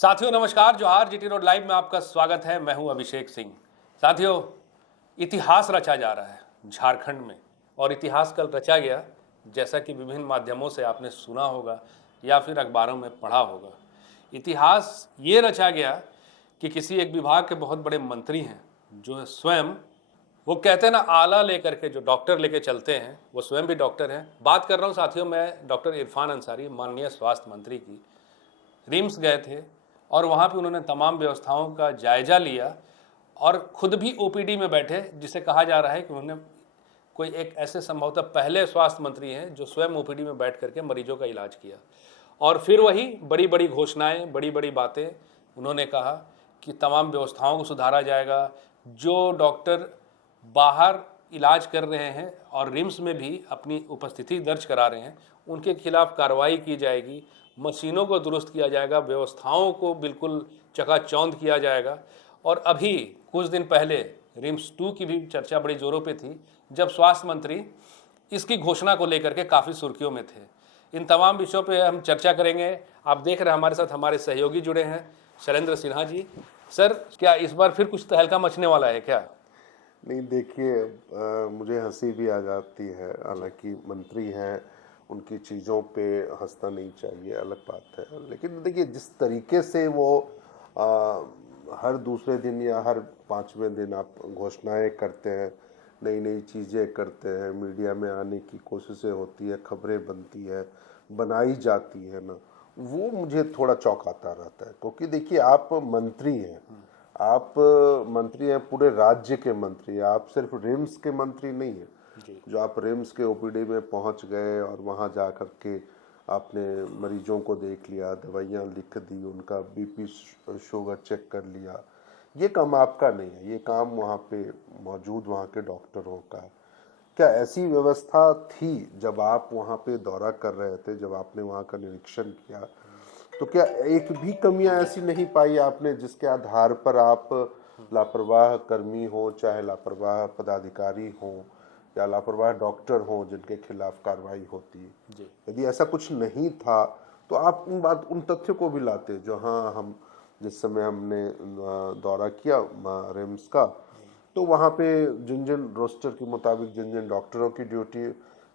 साथियों नमस्कार, जोहार। जीटी रोड लाइव में आपका स्वागत है। मैं हूं अभिषेक सिंह। साथियों, इतिहास रचा जा रहा है झारखंड में, और इतिहास कल रचा गया, जैसा कि विभिन्न माध्यमों से आपने सुना होगा या फिर अखबारों में पढ़ा होगा। इतिहास ये रचा गया कि किसी एक विभाग के बहुत बड़े मंत्री हैं जो स्वयं, वो कहते हैं ना, आला लेकर के जो डॉक्टर लेके चलते हैं, वो स्वयं भी डॉक्टर हैं। बात कर रहा हूँ साथियों मैं डॉक्टर इरफान अंसारी, माननीय स्वास्थ्य मंत्री की। रिम्स गए थे और वहाँ पे उन्होंने तमाम व्यवस्थाओं का जायजा लिया और खुद भी ओपीडी में बैठे, जिसे कहा जा रहा है कि उन्होंने कोई एक ऐसे संभवतः पहले स्वास्थ्य मंत्री हैं जो स्वयं ओपीडी में बैठ करके मरीजों का इलाज किया। और फिर वही बड़ी बड़ी घोषणाएं, बड़ी बड़ी बातें उन्होंने कहा कि तमाम व्यवस्थाओं को सुधारा जाएगा। जो डॉक्टर बाहर इलाज कर रहे हैं और रिम्स में भी अपनी उपस्थिति दर्ज करा रहे हैं, उनके खिलाफ कार्रवाई की जाएगी, मशीनों को दुरुस्त किया जाएगा, व्यवस्थाओं को बिल्कुल चकाचौंध किया जाएगा। और अभी कुछ दिन पहले रिम्स 2 की भी चर्चा बड़ी जोरों पे थी, जब स्वास्थ्य मंत्री इसकी घोषणा को लेकर के काफ़ी सुर्खियों में थे। इन तमाम विषयों पे हम चर्चा करेंगे। आप देख रहे हैं हमारे साथ हमारे सहयोगी जुड़े हैं, शैलेंद्र सिन्हा जी। सर, क्या इस बार फिर कुछ तहलका मचने वाला है क्या? नहीं, देखिए, मुझे हंसी भी आ जाती है। हालांकि मंत्री हैं, उनकी चीज़ों पे हंसना नहीं चाहिए, अलग बात है। लेकिन देखिए, जिस तरीके से वो हर दूसरे दिन या हर 5वें दिन आप घोषणाएं करते हैं, नई नई चीज़ें करते हैं, मीडिया में आने की कोशिशें होती है, खबरें बनती है, बनाई जाती है ना, वो मुझे थोड़ा चौंकाता रहता है। क्योंकि देखिए, आप मंत्री हैं, आप मंत्री हैं, पूरे राज्य के मंत्री हैं, आप सिर्फ रिम्स के मंत्री नहीं हैं। जो आप रिम्स के ओपीडी में पहुंच गए और वहां जा कर के आपने मरीजों को देख लिया, दवाइयां लिख दी, उनका बीपी शुगर चेक कर लिया, ये काम आपका नहीं है, ये काम वहाँ पे मौजूद वहाँ के डॉक्टरों का है। क्या ऐसी व्यवस्था थी जब आप वहाँ पे दौरा कर रहे थे, जब आपने वहाँ का निरीक्षण किया, तो क्या एक भी कमियां ऐसी नहीं पाई आपने जिसके आधार पर आप लापरवाह कर्मी हो, चाहे लापरवाह पदाधिकारी हो या लापरवाह डॉक्टर हो, जिनके खिलाफ कार्रवाई होती है? यदि ऐसा कुछ नहीं था तो आप उन तथ्यों को भी लाते। जो हाँ, हम जिस समय हमने दौरा किया रिम्स का, तो वहाँ पे जिन जिन रोस्टर के मुताबिक जिन जिन डॉक्टरों की ड्यूटी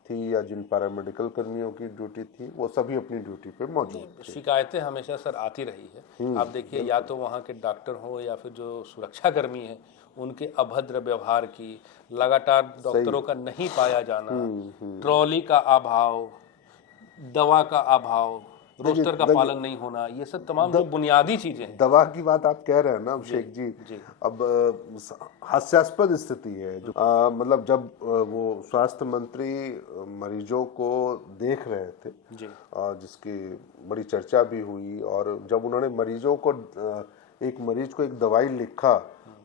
थी या जिन पैरामेडिकल कर्मियों की ड्यूटी थी, वो सभी अपनी ड्यूटी पे मौजूद थे। शिकायतें हमेशा सर आती रही है। आप देखिए, या तो वहाँ के डॉक्टर हो या फिर जो सुरक्षा कर्मी हैं, उनके अभद्र व्यवहार की, लगातार डॉक्टरों का नहीं पाया जाना, ट्रॉली का अभाव, दवा का अभाव, रोस्टर का पालन नहीं होना, ये सब तमाम जो बुनियादी चीजें हैं। दवा की बात आप कह रहे हैं ना अभिषेक जी। अब हास्यास्पद स्थिति है जो मतलब जब वो स्वास्थ्य मंत्री मरीजों को देख रहे थे, जिसकी बड़ी चर्चा भी हुई, और जब उन्होंने मरीजों को एक मरीज को एक दवाई लिखा,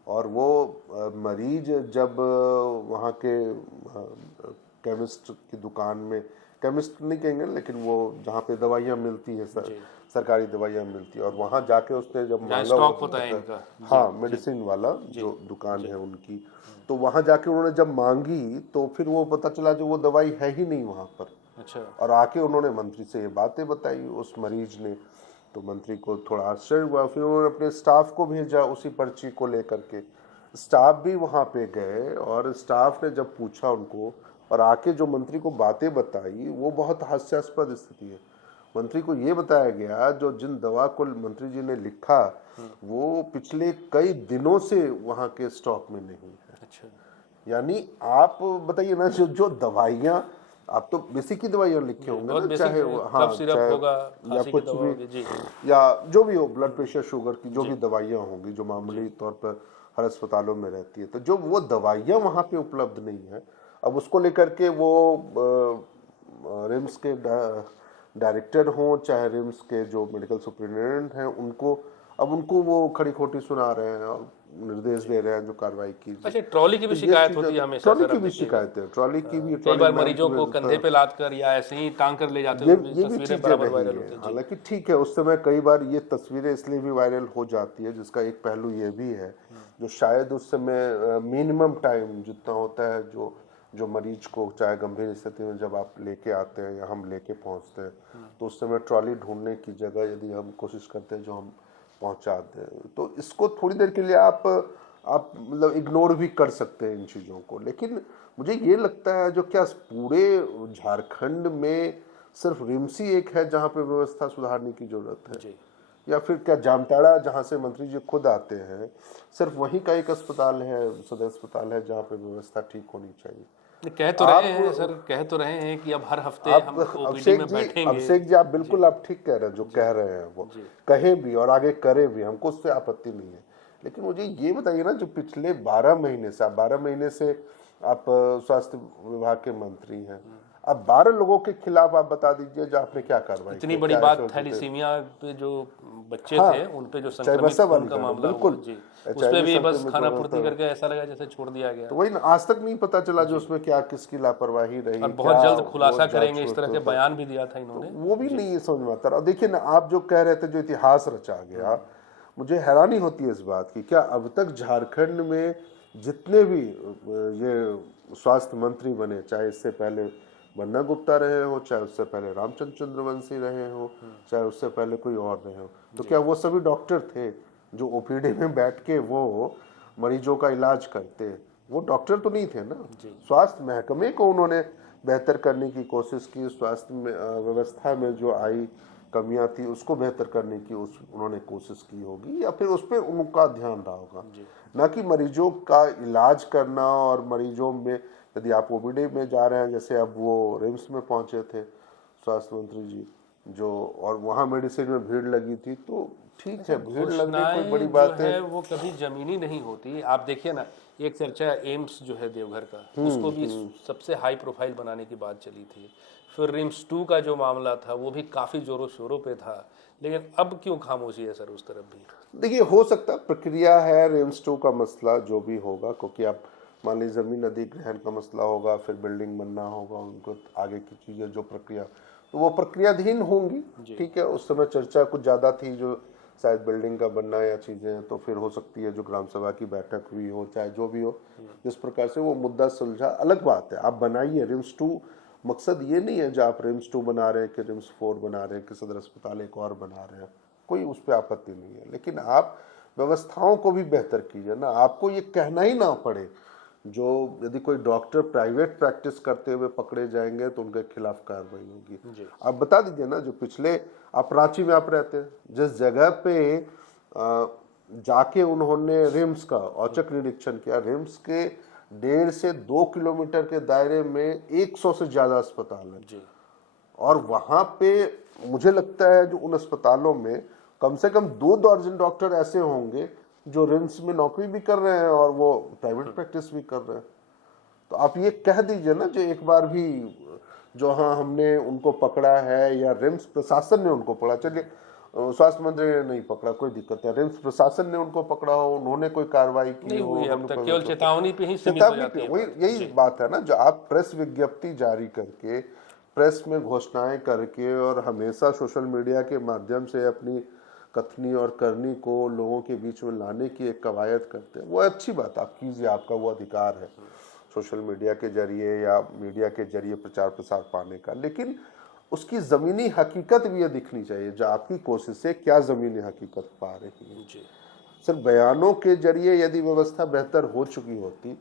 और वो मरीज जब वहाँ के केमिस्ट की दुकान में, केमिस्ट नहीं कहेंगे लेकिन वो जहाँ पे दवाइयाँ मिलती है, सरकारी दवाइयाँ मिलती है, और वहाँ जाके उसने जब मांगा, होता है इनका, हाँ, मेडिसिन वाला जो दुकान है उनकी, तो वहाँ जाके उन्होंने जब मांगी तो फिर वो पता चला जो वो दवाई है ही नहीं वहाँ पर। अच्छा। और आके उन्होंने मंत्री से ये बातें बताई उस मरीज ने, तो मंत्री को थोड़ा आश्चर्य हुआ। फिर उन्होंने अपने स्टाफ को भेजा उसी पर्ची को लेकर के। स्टाफ भी वहाँ पे गए और स्टाफ ने जब पूछा उनको और आके जो मंत्री को बातें बताई, वो बहुत हास्यास्पद स्थिति है। मंत्री को ये बताया गया जो जिन दवा को मंत्री जी ने लिखा, वो पिछले कई दिनों से वहाँ के स्टॉक में नहीं है। अच्छा। यानी आप बताइए ना, जो दवाइयाँ, आप तो बेसिक ही दवाइयाँ लिखे होंगे ना, चाहे हाँ, सिरप होगा या कुछ भी, या जो भी हो, ब्लड प्रेशर शुगर की जो भी दवाइयाँ होंगी जो मामूली तौर पर हर अस्पतालों में रहती है, तो जो वो दवाइयाँ वहाँ पे उपलब्ध नहीं है, अब उसको लेकर के वो रिम्स के डायरेक्टर हों, चाहे रिम्स के जो मेडिकल सुपरिटेंडेंट हैं, उनको वो खड़ी खोटी सुना रहे हैं और निर्देश दे रहे हैं जो कार्रवाई की। अच्छा, ट्रॉली की भी शिकायत होती है हमेशा। ट्रॉली की भी शिकायत है, ट्रॉली की भी, कई बार मरीजों को कंधे पे लाद कर या ऐसे ही टांग कर ले जाते हैं, ये भी चीजें वायरल होती है। हालांकि ठीक है, उस समय कई बार ये तस्वीरें इसलिए भी वायरल हो जाती है, जिसका एक पहलू ये भी है, जो शायद उस समय मिनिमम टाइम जितना होता है, जो मरीज को चाहे गंभीर स्थिति में जब आप लेके आते हैं या हम लेके पहुंचते हैं, तो उस समय ट्रॉली ढूंढने की जगह यदि हम कोशिश करते हैं जो हम पहुंचा दें। तो इसको थोड़ी देर के लिए आप मतलब इग्नोर भी कर सकते हैं इन चीज़ों को, लेकिन मुझे ये लगता है जो क्या पूरे झारखंड में सिर्फ रिम्स ही एक है जहाँ पे व्यवस्था सुधारने की जरूरत है, जी। या फिर क्या जामताड़ा जहाँ से मंत्री जी खुद आते हैं सिर्फ वहीं का एक अस्पताल है, सदर अस्पताल है जहाँ पे व्यवस्था ठीक होनी चाहिए? कह तो रहे हैं सर, कह तो रहे हैं कि अब हर हफ्ते हम ओपीडी में बैठेंगे। अभिषेक जी, आप बिल्कुल आप ठीक कह रहे हैं, जो कह रहे हैं वो कहे भी और आगे करे भी, हमको उससे आपत्ति नहीं है। लेकिन मुझे ये बताइए ना, जो पिछले 12 महीने से आप स्वास्थ्य विभाग के मंत्री हैं, अब 12 लोगों के खिलाफ आप बता दीजिए जो आपने क्या कार्रवाई इतनी बड़ी बात, थैलीसीमिया पे जो बच्चे थे उन पे जो संक्रमित खून का मामला हुआ, जी, उस पे भी बस खाना पूर्ति करके ऐसा लगा जैसे छोड़ दिया गया। तो वही ना, आज तक नहीं पता चला जो उसमें क्या किसकी लापरवाही रही, और बहुत जल्द खुलासा करेंगे इस तरह के बयान भी दिया था इन्होंने, वो भी नहीं समझ में आता। और देखिए ना, आप जो कह रहे थे जो इतिहास रचा गया, मुझे हैरानी होती है इस बात की, क्या अब तक झारखंड में जितने भी ये स्वास्थ्य मंत्री बने, चाहे इससे पहले बन्ना गुप्ता रहे हो, चाहे उससे पहले रामचंद्र चंद्रवंशी रहे हो, चाहे उससे पहले कोई और रहे हो, तो क्या वो सभी डॉक्टर थे जो ओपीडी में बैठ के वो मरीजों का इलाज करते? वो डॉक्टर तो नहीं थे ना। स्वास्थ्य महकमे को उन्होंने बेहतर करने की कोशिश की, स्वास्थ्य व्यवस्था में जो आई कमियां थी उसको बेहतर करने की उन्होंने कोशिश की होगी, या फिर उस पर उनका ध्यान रहा होगा, ना कि मरीजों का इलाज करना। और मरीजों में यदि आप ओपीडी में जा रहे हैं, जैसे अब वो रिम्स में पहुंचे थे स्वास्थ्य मंत्री जी, जो और वहाँ मेडिसिन में भीड़ लगी थी, तो ठीक है, भीड़ लगना कोई बड़ी बात है, वो कभी जमीनी नहीं होती। आप देखिए ना, एक चर्चा एम्स जो है देवघर का, उसको भी सबसे हाई प्रोफाइल बनाने की बात चली थी। फिर रिम्स 2 का जो मामला था वो भी काफी जोरों शोरों पे था, लेकिन अब क्यों खामोशी है सर उस तरफ भी? देखिए, हो सकता है प्रक्रिया है रिम्स 2 का मसला जो भी होगा, क्योंकि आप मान लीजिए जमीन अधिग्रहण का मसला होगा, फिर बिल्डिंग बनना होगा, उनको आगे की चीजें जो प्रक्रिया, तो वो प्रक्रियाधीन होंगी, ठीक है। उस समय चर्चा कुछ ज्यादा थी जो शायद बिल्डिंग का बनना या चीजें, तो फिर हो सकती है जो ग्राम सभा की बैठक हुई हो, चाहे जो भी हो, जिस प्रकार से वो मुद्दा सुलझा अलग बात है। आप बनाइए रिम्स 2, मकसद ये नहीं है जो आप रिम्स 2 बना रहे हैं कि रिम्स 4 बना रहे हैं कि सदर अस्पताल एक और बना रहे हैं, कोई उस पर आपत्ति नहीं है, लेकिन आप व्यवस्थाओं को भी बेहतर कीजिए ना। आपको ये कहना ही ना पड़े, जो यदि कोई डॉक्टर प्राइवेट प्रैक्टिस करते हुए पकड़े जाएंगे तो उनके खिलाफ कार्रवाई होगी। आप बता दीजिए ना, जो पिछले, आप रांची में आप रहते हैं, जिस जगह पे जाके उन्होंने रिम्स का औचक निरीक्षण किया, रिम्स के 1.5 से 2 किलोमीटर के दायरे में 100 से ज्यादा अस्पताल है, और वहां पे मुझे लगता है जो उन अस्पतालों में कम से कम 2 दर्जन डॉक्टर ऐसे होंगे जो रिम्स में नौकरी भी कर रहे हैं और वो प्राइवेट प्रैक्टिस भी कर रहे हैं। तो आप ये कह दीजिए ना, जो एक बार भी जो हाँ हमने उनको पकड़ा है, या रिम्स प्रशासन ने उनको पकड़ा, चलिए स्वास्थ्य मंत्री ने नहीं पकड़ा, कोई दिक्कत है, रिम्स प्रशासन ने उनको पकड़ा हो, उन्होंने कोई कार्रवाई की हो, अब तक केवल चेतावनी पे ही सीमित हो जाती है। वही यही बात है ना, जो आप प्रेस विज्ञप्ति जारी करके, प्रेस में घोषणाएं करके और हमेशा सोशल मीडिया के माध्यम से अपनी कथनी और करनी को लोगों के बीच में लाने की एक कवायद करते हैं, वो अच्छी बात आप कीजिए, आपका वो अधिकार है सोशल मीडिया के जरिए या मीडिया के जरिए प्रचार प्रसार पाने का, लेकिन उसकी ज़मीनी हकीकत भी ये दिखनी चाहिए, जो आपकी कोशिश से क्या ज़मीनी हकीकत पा रही है। सिर्फ बयानों के जरिए यदि व्यवस्था बेहतर हो चुकी होती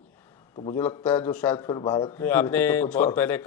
तो मुझे लगता है जो शायद फिर भारत में आपने बहुत पहले